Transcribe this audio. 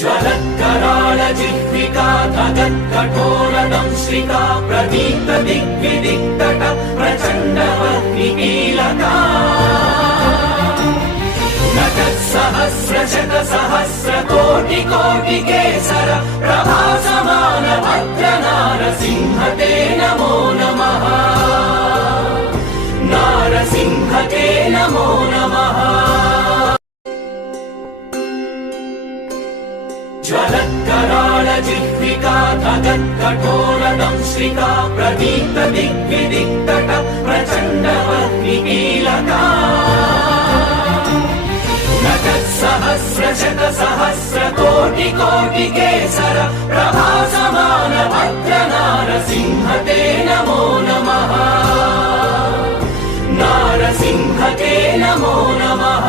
ज्वलत्कराळ जिह्विका धगत्कठोरदंश्रिका प्रदीप्त दिग्विदिक्तट प्रचण्डवह्निकीलका नटत्सहस्रशतसहस्रकोटिकोटिकेसर प्रभासमान भद्रनारसिंह ते नमो नमः। नारसिंह ते नमो नमः। ज्वलत्कराळ जिह्विका धगत्कठोरदंश्रिका प्रदीप्त दिग्विदिक्तट प्रचण्डवह्निकीलका नटत्सहस्रशतसहस्रकोटिकोटिकेसर प्रभासमान भद्रनारसिंह ते नमो नमः। नारसिंह ते नमो नमः।